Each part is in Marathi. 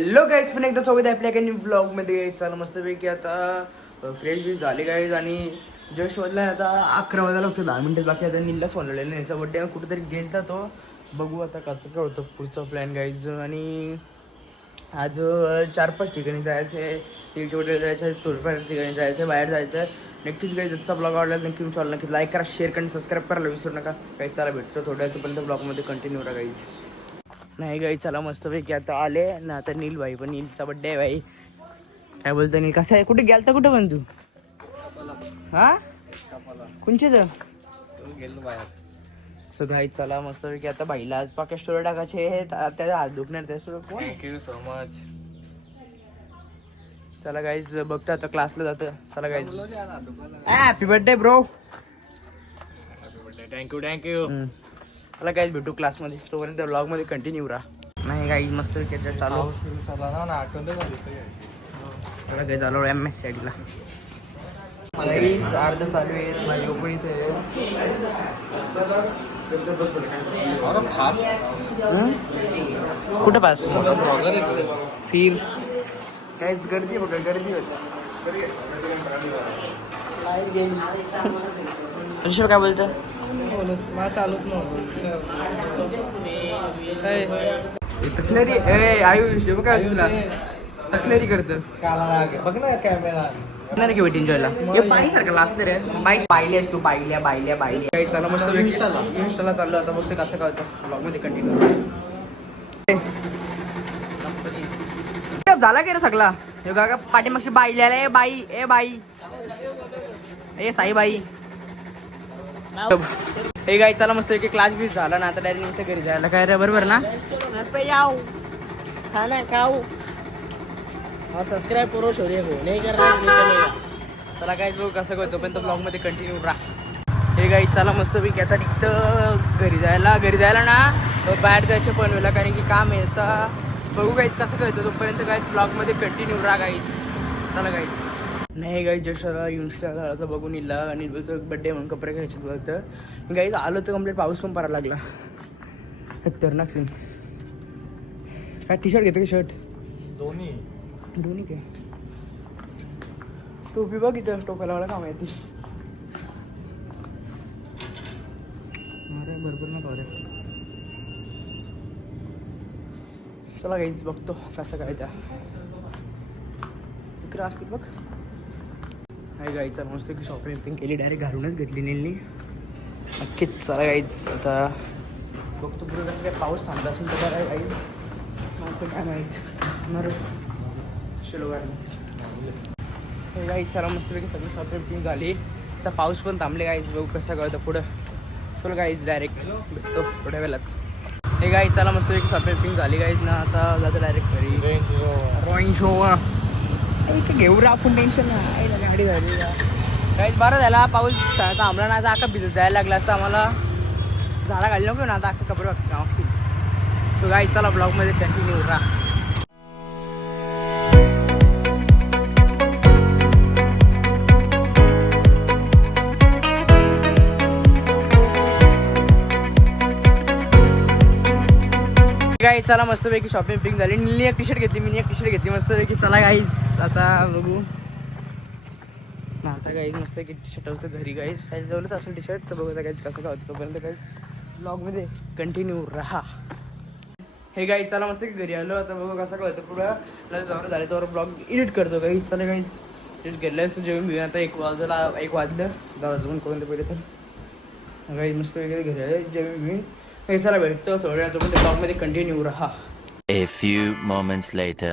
हॅलो गाईज, पण एकदा सोबत आपल्या काही व्लॉग मध्ये चालू मस्तपैकी आता फ्रेश बीस झाले गाईज आणि जस्ट वाजला आता 11 वाजायला होतं, 10 मिनिटं बाकी. आता नीलला फोन लावलेला, याचा बड्डे कुठेतरी गेलता तो. बघू आता कसं काय होतं पुढचा प्लॅन गाईज. आणि आज 4-5 ठिकाणी जायचं आहे, नीलच्या बड्डेला जायचं आहे, थोडंफार ठिकाणी जायचं आहे, बाहेर जायचं आहे. नक्कीच गाईज आजचा ब्लॉग आवडला नक्की तुमचा नक्की लाईक करा, शेअर करा, सबस्क्राईब करायला विसरू नका. काही चाला भेटतो थोड्या तोपर्यंत ब्लॉगमध्ये कंटिन्यू राहा गाईज. नाही गाई चला मस्तपैकी आता आले ना. आता नील भाई पण नीलचा बड्डे आहे भाई. काय बोलतो नील, कसं आहे? कुठे गेलता कुठं पण तू? हा कुंचे गेलो बाहेर. सो गाई चला मस्तपैकी आता भाईला आज पाक्या स्टोरी टाकायचे आहेत, त्याचा हात दुखणार त्या स्टोरी. Thank you so much. चला गाईज बघतो आता क्लासला जातं. चला guys happy birthday bro. Thank you thank you. चला गाईज भेटू क्लासमध्ये, तोपर्यंत ब्लॉग मध्ये कंटिन्यू राहा. नाही गाईज मस्त चालू. चला गाईज आलो MS ला. गाईज अर्ध चालू आहे, माझी ओपन इथे कुठं पास फिर काहीच गर्दी बघा, गर्दी होती. काय बोलतं चालूच तकलेरी आयुष काय तुला तकलेरी करतं बघ ना कॅमेरा नाही की वेट एन्जॉयला. हे बाईसारखं लास्ट रे, बाई पाहिल्यास तू, बायल्या काही चालू मस्त इंस्टाला चाललो आता. बघते कसं काय होतं ब्लॉग मध्ये कंटिन्यू. झाला की रे सगळा हे का पाठीमागची बाईल्याला ए बाई ए बाई ए साई बाई. हे गाई चला मस्त की क्लास बीस झाला ना. आता डायरेक्ट घरी जायला काय रे, बरोबर ना? खाना खाऊ हाँ सब्सक्राइब करो छोरे को, नहीं कर रहा चलेगा. चला काय बघू कसं करतो पण तो ब्लॉग मध्ये कंटिन्यू राहा. हे गाई चला मस्त पैकी आता निघतं घरी जायला ना. बाहेर जायचं पनवेला कारण की काम आहे. आता बघू गाईच कसं करतो तोपर्यंत काय ब्लॉग मध्ये कंटिन्यू राहा गाईच. चला गाईच. नाही गाईज जशाला इंस्टाला बघून इला आणि बड्डे म्हणून कपडे घ्यायचे बघतं गाईज. आलो तर कम्प्लीट पाऊस पण पडायला लागला. खतरनाक सीन. काय टी शर्ट घेतो की शर्ट? दोन्ही काय? टोपी बघ इथं, टोप्याला मला काम येते. भरपूर ना पावरे. चला गाईज बघतो कसं काय त्या तिकडं असतील बघ. नाही गाईचा मस्त की शॉपिंग केली, डायरेक्ट घालूनच घेतली नीलनी नक्कीच. चला गाईज आता बघतो पुढे कसं काय पाऊस थांबला असेल तर काय गाईज काय माहीत. चलो गाईज. हे गाईज चला मस्तपैकी सगळी शॉपिंग झाली. आता पाऊस पण थांबले गाईज. बघू कसं काय होतं पुढं. चलो गाईज डायरेक्ट भेटतो थोड्या वेळात. हे गाईज चला मस्तपैकी शॉपिंग झाली गाईज ना. आता जातो डायरेक्ट घरी. रॉईंग शो घेऊ रा आपण, टेन्शन नाही गाडी झाली काहीच. बरं झाला पाऊस थांबला ना. आता अख्खा भिजत जायला लागला असतं आम्हाला. झाडा घालली नको ना आता अख्खा कपडे वागतील. तो गाईज चला ब्लॉगमध्ये कंटिन्यू राहा. गाईज चला मस्तपैकी शॉपिंग झाली. नीलने एक टी शर्ट घेतली, मी एक टी शर्ट घेतली मस्तपैकी. चला गाईज आता बघू ना. आता गाईज मस्त टी शर्ट होतं घरी गाईज. काही जवळच असेल टी शर्ट तर बघू आता गाईज कसं काय होतं तोपर्यंत काही ब्लॉगमध्ये कंटिन्यू राहा. हे गाईज चला मस्त घरी आलो. आता बघू कसं काय होतं पुढं. जवळ झाले तर ब्लॉग एडिट करतो गाईज. चला गाईज एडिट केलं तर जेवण घेऊन आता 1 वाजलं. दरवाजा पण करून पहिले तर गाईज मस्त वगैरे घरी आले जेवण घेऊन. चला भेटतो थोड्या ब्लॉगमध्ये कंटिन्यू राहा. A few moments later.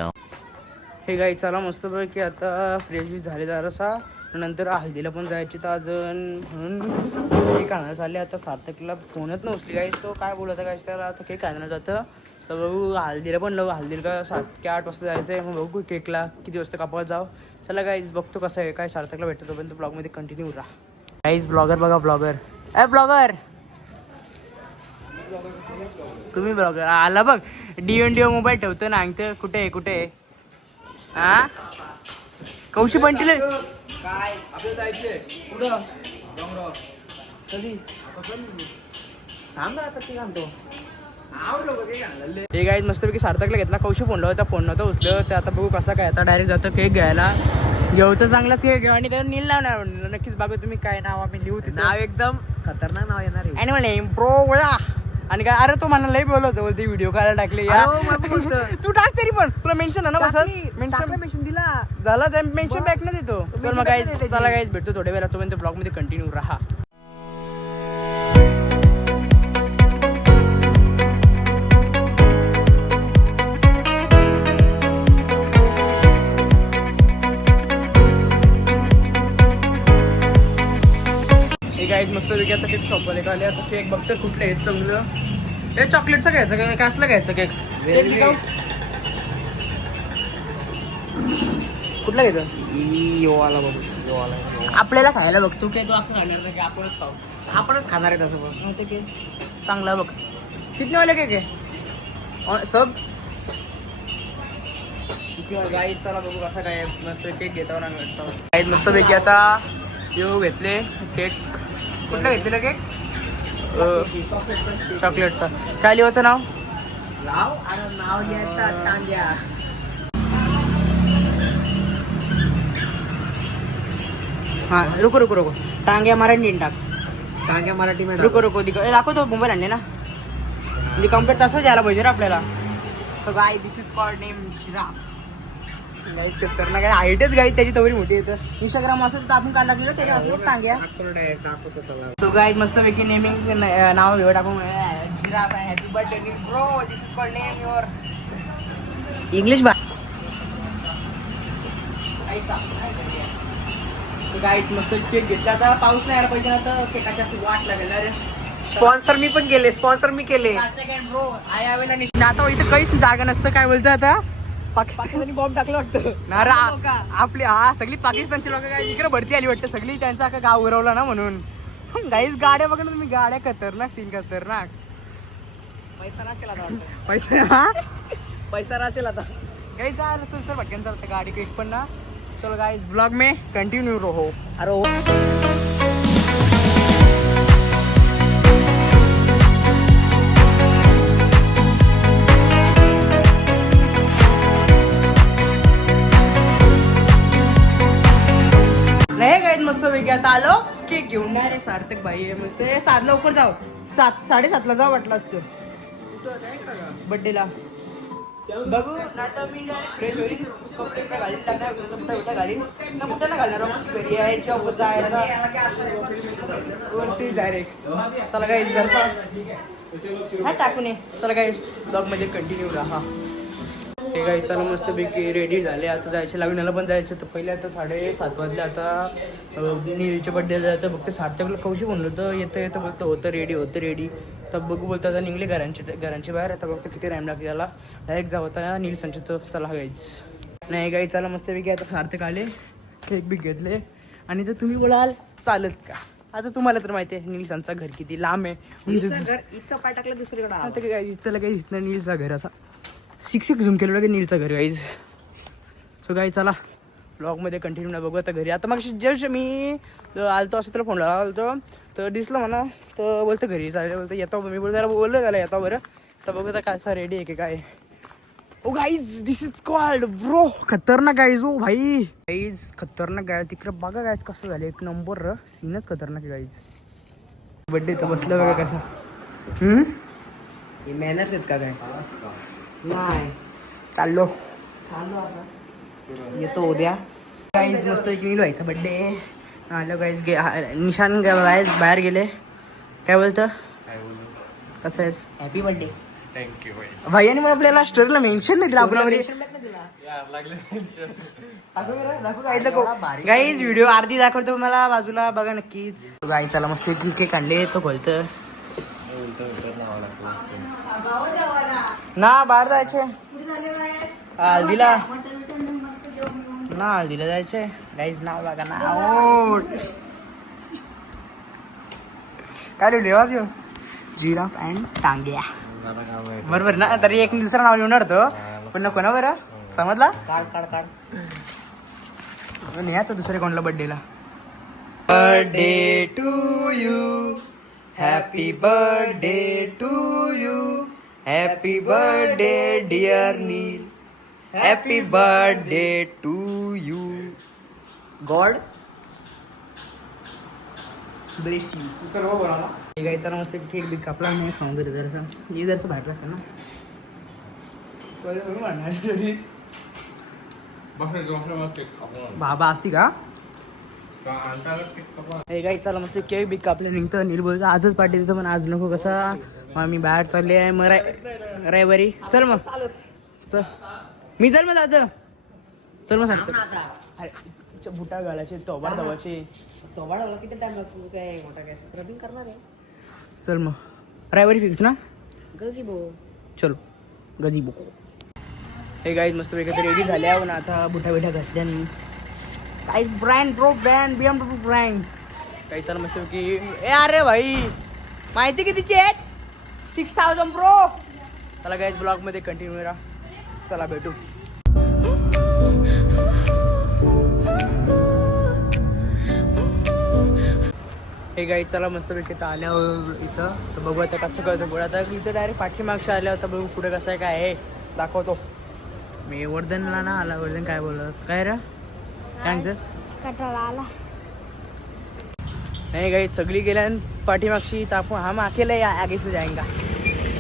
हे गाई चला मस्तपैकी आता फ्रेश बी झाले जरासा. नंतर हल्दीला पण जायची तर अजून म्हणून केक आणायला चालले. आता सार्थकला फोनच नसली गाईस. तो काय बोलत गाईस त्याला आता केक आणायला जातं. तर बघू हल्दीला पण हल्दीला 7 की 8 वाजता जायचं आहे. मग बघू केकला किती वाजता कापायला जाऊ. चला गाईज बघतो कसं आहे काय. सार्थकला भेटतो तोपर्यंत ब्लॉगमध्ये कंटिन्यू राहा. गाईज ब्लॉगर बघा, ब्लॉगर तुम्ही ब्लॉगर आला बघ. DO मोबाईल ठेवतो ना अंगत. कुठे हा कौशी पंटीले काय आपल्याला जायचंय पुढं कधी थांब ना आता. ते आणतो हे गाईज मस्तपैकी सार्थकला घेतला, कौशी फोन लावता, फोन नव्हता उचलं. ते आता बघू कसा काय, आता डायरेक्ट जातं केक घ्यायला. घेऊ तर चांगलाच केक घेऊ आणि त्यावर नील लावणार. नक्कीच बघा तुम्ही काय नाव आम्ही लिहू. नाव एकदम खतरनाक नाव येणार आहे. ॲनिमल नेम प्रो वळा. आणि काय अरे तो मला लई बोलवतो, बोलते व्हिडिओ करायला टाकले या. तू टाक तरी पण तुला मेन्शन आहे ना बस मेन्शन दिला झाला, त्या मेन्शन बॅक न देतो. चल मग गाईज, चला गाईज भेटतो थोड्या वेळा. तोपर्यंत ब्लॉग मध्ये कंटिन्यू राहा. गाईज मस्त वेगळी आता केक शॉपवाले का आले. आता केक बघतो कुठले आहेत चांगलं. हे चॉकलेटचं घ्यायचं का कसलं घ्यायचं केक? कुठला घ्यायचं? आपल्याला खायला बघ. तू केक वापस खाणार नाही, आपणच खाऊ. आपणच खाणार आहे तसं बघ. ते केक चांगला बघ. किती वाले केक आहे सब? गाईज चला बघू कसा काय मस्त केक घेतो ना भेटतो. गाईज मस्त पैकी आता येऊ घेतले केक. कुठला घेतलेला केक? चॉकलेटचा. काय लिहायचं नाव? लाव आणि नाव लिहायचं टांग्या. हाँ रुको रुको रुको. टांग्या मराठी टाक. टांग्या मराठी मध्ये रुको रुको दाखवतो मोबाईल आणले ना. म्हणजे कम्प्लीट तसंच यायला पाहिजे रे आपल्याला. So guy this is called name giraffe. गाईच करणार काय हाईटच गाई त्याची तवरी मोठी येतं. इंस्टाग्राम असं तर आपण काढ लागलेलं त्याने असं टांग्या. सो गाईज मस्त पैकी नेमिंग नाव वेळ टाकून जिराफ आहे. Happy birthday bro. This is called name your English गाईच मस्त केक घेतला. आता पाऊस नाही यायला पाहिजे ना, तर केकाच्या वाट लागेल रे. स्पॉन्सर मी पण केले. स्पॉन्सर मी केले. ब्रो आयावेला निश्चित. आता इथं काहीच जागा नसतं. काय बोलतं आता पाकिस्तानी बॉम्ब टाकलं वाटतं ना रा. आपली हा सगळी पाकिस्तानची लोक काय इकडे भरती आली वाटतं सगळी. त्यांचा अख्खा गाव उरवला ना म्हणून. गाईच गाड्या बघा ना तुम्ही, गाड्या खतरनाक सीन खतरनाक. पैसा नसेल आता वाटतं. पैसा हा पैसा नसेल आता. काही जायला चल सर भटक्यान चालतं गाडी केक पण ना. चलो गाइस ब्लॉग में कंटिन्यू रहो. अरे नाही गाईज मस्त पैकी आता आलो केक घेऊन. डायरेक्ट सार्थक भाई आहे मस्त. सात लवकर जाऊ. 7:30ला जाऊ वाटलं असतं बड्डेला. बघू नाही तर मी फ्रेश होईल. कपडे गाडीत लागणार गाडी ना कुठे ना घालणार घरी यायच्या जायला वरती डायरेक्ट. चला काही जरा टाकून ये. चला काही ब्लॉग मध्ये कंटिन्यू राहा. हे काही चला मस्त पैकी रेडी झाले. आता जायचे लग्नाला पण जायचं. तर पहिले आता 7:30 वाजले. आता नीलच्या बड्डेला जायचं. फक्त सार्थकला कौशी म्हणलं होतं येतं बोलतं होतं रेडी. तर बघू बोलतो आता निघले घरांच्या बाहेर. आता बघतो किती टाइम लागेल याला. डायरेक्ट जाऊ आता नील संच. तर चला गाईच नाही गाई चला मस्तपैकी. आता सार्थक आले केक बी घेतले. आणि जर तुम्ही बोलाल चालत का, आता तुम्हाला तर माहिती आहे नीलसांचा घर किती लांब आहे. म्हणजे घर इतकं पाय टाकलं दुसरीकडे. आता काय इथं काही दिसतं नीलचा घर असा 6 झूम केलं की नीलचा घर गाईज. सो गाई चला ब्लॉगमध्ये कंटिन्यू नाही बघू आता घरी. आता मग जस्ट मी आलतो असं त्याला फोन लावला आलतो तर दिसलं म्हणा. तर बोलतं घरी चालेल बोलतं येतो. मी बोलतो त्याला बोललो त्याला येतो बरं. तर बघू आता काय रेडी आहे की काय. Oh guys this is called bro खतरनाक गाईज. ओ भाई गाईज खतरनाक गाय. तिकडं बघा गाईज कसं झालं एक नंबर र सीनच खतरनाक गाईज. बड्डे तर बसलं बघा कसं. हे मॅनर्स आहेत का काय? नाही चाललो आता येतो उद्या. गाईज मस्त एक नील व्हायचा बड्डे आलो गाईज. निशान गाईज बाहेर गेले. काय बोलतं कसं आहेस? Happy birthday. थँक्यू भाईयाने मग आपल्याला स्टोरीला मेन्शन नाही दिलं आपल्या गाईज. व्हिडिओ अर्धी दाखवतो तुम्हाला बाजूला बघा नक्कीच. गाई चला मस्त केक आणले. तो बोलतं ना बाहेर जायचे हल्दीला ना हल्दीला जायचे गाईज. नाव बघा ना काय लिहिलं वाज जिराफ अँड टांग्या बरोबर ना. तरी एक दुसरं नाव लिहून तो पण नको ना बरं समजला. काढ न्यायचं दुसऱ्या कोणला बर्थडेला. Birthday to you happy birthday to you happy birthday dear Neel, happy birthday to you, God bless you. काही तर मस्त केक बिक कापला नाही खाऊन घरी जरासा हे जरासं बाहेर राहतं ना. बाबा असती का हे काही चला मस्त केक बिक कापलं निघतं. नील बोलतो आजच पाठी देतो पण आज नको कसा मग मी बाहेर चालले आहे मग रविवारी चल मग चल मी चल मग दादा चल मग सांगतो बुटा घालायचे तोबाड दवाचे तोबाडाला किती टाइम लागतो काय मोठा काय स्क्रबिंग करणार आहे. चल मग रविवारी फिक्स ना. गजीबो चलो गजीबो. हे गाईज मस्त वगैरे रेडी झाल्या ना आता बुटा बिठा घातल्या काही brand pro brand BMW brand काही चाल मस्त की ए अरे भाई माहिती कितीची आहेत 6000 प्रो. चला गाईज ब्लॉग मध्ये कंटिन्यू राहा. चला भेटू. हे गाई चला मस्त पैकी तर आल्यावर इथं तर बघू आता कसं कळतं पुढे. आता इथं डायरेक्ट पाठीमागच्या आल्या होता बघू पुढे कसं आहे काय आहे दाखवतो. मी वर्धनला ना आला. वर्धन काय बोलत काय रे काय म्हणतं कटाळा आला नाही गाई सगळी गेल्या पाठीमागची तापू हा मग अकेला आगे से जाएंगा.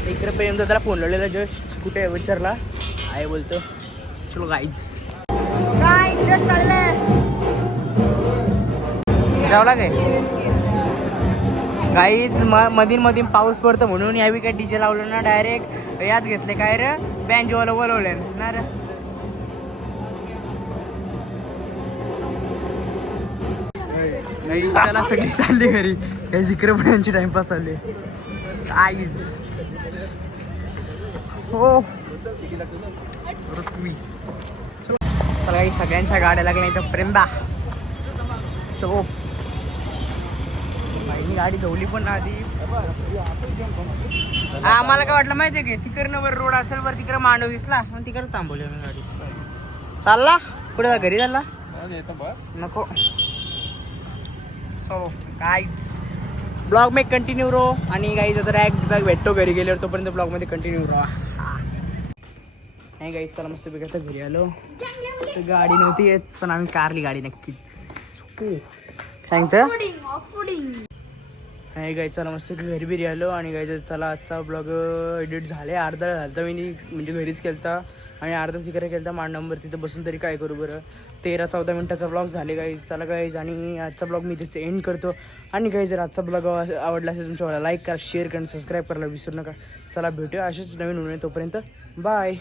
इकडे पर्यंत त्याला फोन लावलेला जस्ट कुठे विचारला आहे बोलतो चलो गाईज काय जस्ट चाललंय जावला काय गाईज मधीन मधीन पाऊस पडतो म्हणून यावी काय डीजे लावलं ना डायरेक्ट याच घेतले काय रे बँजोला बोलवले ना रे. त्याला सगळी चालली घरी काही जिकडे पण यांची टाइमपास चालली आईज हो पृथ्वी. चला काही सगळ्यांच्या गाड्या लागल्या इथं प्रेमदा चलो. बाईनी गाडी धवली पण आधी. आम्हाला काय वाटलं माहितीये की तिकडनं वर रोड असेल वर तिकडे मांडव दिसला मग तिकडे थांबवली आम्ही गाडी. चालला पुढे घरी चालला नको. सो गाईज ब्लॉग में कंटिन्यू रहो आणि गाईज आता एकदा भेटतो घरी गेल्यावर तोपर्यंत ब्लॉग मध्ये कंटिन्यू राहा. नाही गाईज चला मस्त पैकी आता घरी आलो. गाडी नव्हती येत पण आम्ही कारली गाडी नक्कीच. सांगतं नाही गाई चला मस्त घरी बिरी आलो आणि गाई चला आजचा ब्लॉग एडिट झाले. अर्धा झालता मी म्हणजे घरीच केलता आणि अर्धा तिकडे केलता माड नंबर तिथं बसून तरी काय करू बरं. 13-14 मिनिटाचा ब्लॉग झाले गाईज. चला गाईज आणि आजचा ब्लॉग मी तिथे एंड करतो. आणि काही जर आजचा ब्लॉग आवडला असेल तुमच्या लाईक करा शेअर करा सबस्क्राईब करायला विसरू नका. चला भेटूया असेच नवीन होणे तोपर्यंत बाय.